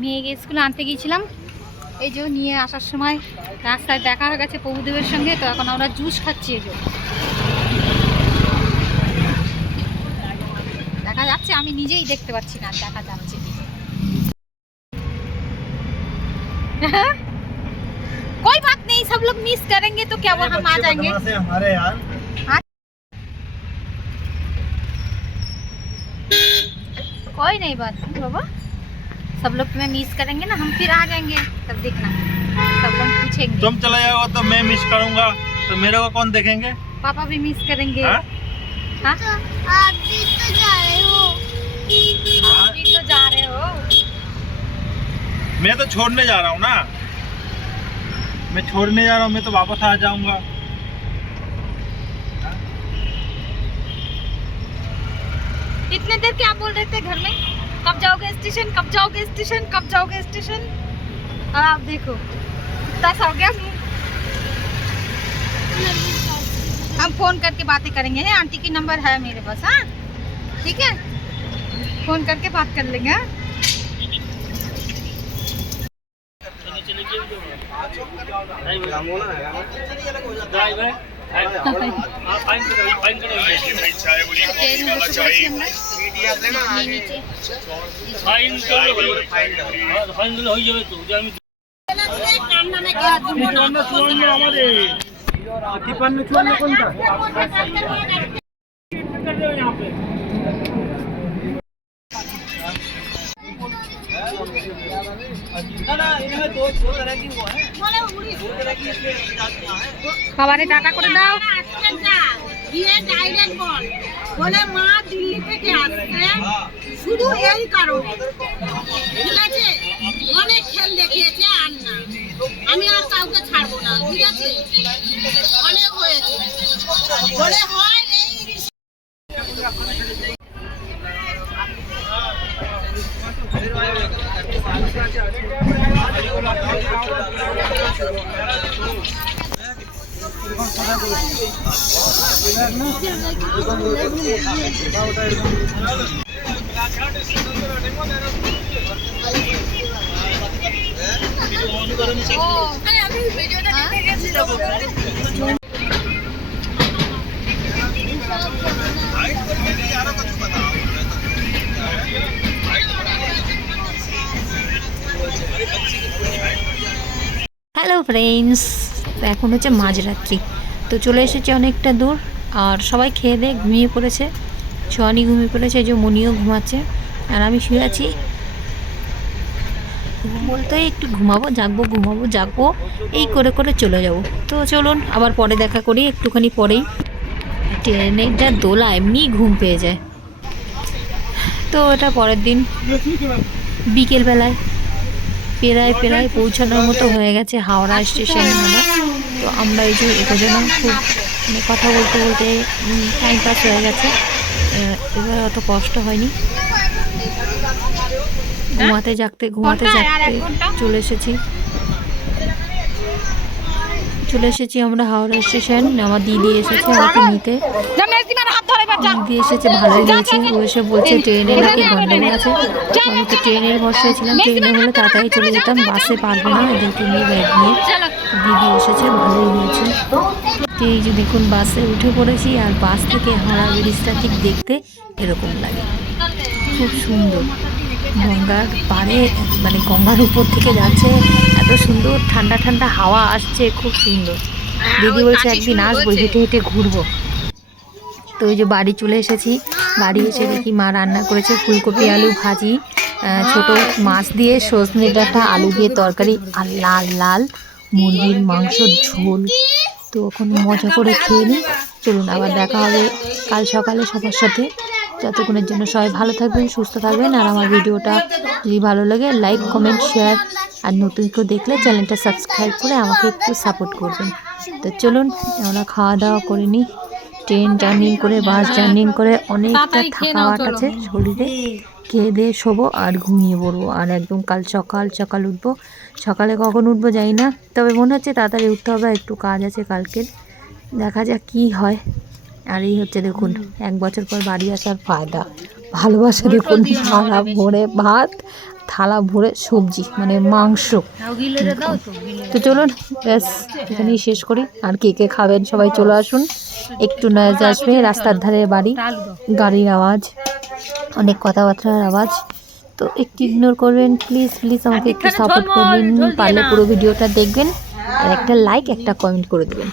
মেয়েকে স্কুলে আনতে গিয়েছিলাম এই যে নিয়ে আসার সময় রাস্তায় দেখা হয়ে গেছে প্রভুদেবের সঙ্গে তো এখন আমরা জুস খাচ্ছি এই যে দেখা যাচ্ছে আমি নিজেই দেখতে পাচ্ছি না দেখা যাচ্ছে कोई बात नहीं सब लोग मिस करेंगे तो क्या वो हम आ जाएंगे हमारे यार कोई नहीं बात नहीं बाबा सब लोग तुम्हें मिस करेंगे ना हम फिर आ जाएँगे। तब देखना। सब लोग पूछेंगे। तुम चले जाओगे तो मैं मिस करूँगा। तो मेरे को कौन देखेंगे? पापा भी मिस करेंगे। हाँ? हाँ? आप भी तो जा रहे हो। आप भी तो जा रहे हो। मैं तो छोड़ने जा रहा हूँ ना। मैं छोड़ने जा रहा हूँ मैं तो वापस आ जाऊँगा। इतने देर क्या बोल रहे थे घर में? कब जाओगे स्टेशन? कब जाओगे स्टेशन? कब जाओगे स्टेशन? और आप देखो। दस हो गया। हम फ़ोन करके बातें करेंगे। हैं आंटी की नंबर है मेरे पास हाँ? ठीक है? फ़ोन करके बात कर लेंगे हाँ? ট্রেন বসে পড়েছি আমরা খাবারে টাকা করে দাও। গিয়ে ডাইরেক্ট বল বলে মা দিল্লি থেকে আসছে শুধু এই কারণে ঠিক আছে অনেক খেল দেখিয়েছে আর না আমি আর কাউকে ছাড়বো না ঠিক আছে অনেক হয়েছে বলে হয় এই আমি ভিডিওটা দেখতে গেছিলাম হ্যালো ফ্রেন্ডস এখন হচ্ছে মাঝরাত্রি। তো চলে এসেছে অনেকটা দূর, আর সবাই খেয়ে দিয়ে ঘুমিয়ে পড়েছে। সোয়ানি ঘুমিয়ে পড়েছে যে মনিও ঘুমাচ্ছে, আর আমি শুয়ে আছি। বলতে একটু ঘুমাবো, জাগবো ঘুমাবো, জাগবো, এই করে করে চলে যাব। তো চলুন, আবার পরে দেখা করি, একটুখানি পরেই। ট্রেনের যা দোলা, এমনি ঘুম পেয়ে যায়। তো এটা পরের দিন। বিকেলবেলায়। পেরায় প্রায় পৌঁছানোর মতো হয়ে গেছে হাওড়া স্টেশন আমরা তো আমরা এই যে এগোজনা খুব মানে কথা বলতে বলতে টাইম পাস হয়ে গেছে। এবার অত কষ্ট হয়নি। ঘুমাতে জাগতে ঘুমাতে জাগতে চলে এসেছি। চলে এসেছি আমরা হাওড়া স্টেশন। আমার দিদি এসেছে আমাকে নিতে। দিদি এসেছে ভালোই হয়েছে ও এসে বলছে ট্রেনে নাকি গন্ডগোল আছে? আমি তো ট্রেনের ভরসায় ছিলাম ট্রেনে হলে তাড়াতাড়ি চলে যেতাম বাসে পারব না এদেরকে নিয়ে ব্যাগ নিয়ে দিদি এসেছে ভালোই হয়েছে। তো এই যে দেখুন বাসে উঠে পড়েছি আর বাস থেকে হাওড়া ব্রিজটা ঠিক দেখতে এরকম লাগে। খুব সুন্দর। গঙ্গার পাড়ে মানে গঙ্গার উপর থেকে যাচ্ছে এত সুন্দর ঠান্ডা ঠান্ডা হাওয়া আসছে খুব সুন্দর। দিদি বলছে একদিন আসব হেঁটে হেঁটে ঘুরবো। তো ওই যে বাড়ি চলে এসেছি বাড়ি এসে দেখি মা রান্না করেছে ফুলকপি আলু ভাজি ছোট মাছ দিয়ে সজনে ডাঁটা আলু দিয়ে তরকারি আর লাল লাল মুরগির মাংসর ঝোল। তো ওখানে মজা করে খেয়ে নিই। চলুন আবার দেখা হবে কাল সকালে সবার সাথে। যতক্ষণের জন্য সবাই ভালো থাকবেন সুস্থ থাকবেন। আর আমার ভিডিওটা যদি ভালো লাগে লাইক কমেন্ট শেয়ার আর নতুন কেউ দেখলে চ্যানেলটা সাবস্ক্রাইব করে আমাকে একটু সাপোর্ট করবেন। তো চলুন আমরা খাওয়া দাওয়া করে নিই। ট্রেন জার্নি করে বাস জার্নি করে অনেকটা থাকাওয়াট আছে শরীরে। খেয়ে দিয়ে শোবো আর ঘুমিয়ে পড়ব। আর একদম কাল সকাল সকাল উঠবো। সকালে কখন উঠবো জানি না। তবে মনে হচ্ছে তাড়াতাড়ি উঠতে হবে একটু কাজ আছে কালকের দেখা যাক কী হয়। আর এই হচ্ছে দেখুন এক বছর পর বাড়ি আসার ফায়দা। ভালোবাসা দেখুন থালা ভরে ভাত থালা ভরে সবজি মানে মাংস। তো চলুন ব্যাস এখানেই শেষ করি। আর কে কে খাবেন সবাই চলে আসুন। একটু নয়েজ আসবে রাস্তার ধারে বাড়ি। গাড়ির আওয়াজ। অনেক কথাবার্তার আওয়াজ। তো একটু ইগনোর করবেন প্লিজ প্লিজ আমাকে একটু সাপোর্ট করবেন পারলে পুরো ভিডিওটা দেখবেন। আর একটা লাইক একটা কমেন্ট করে দেবেন।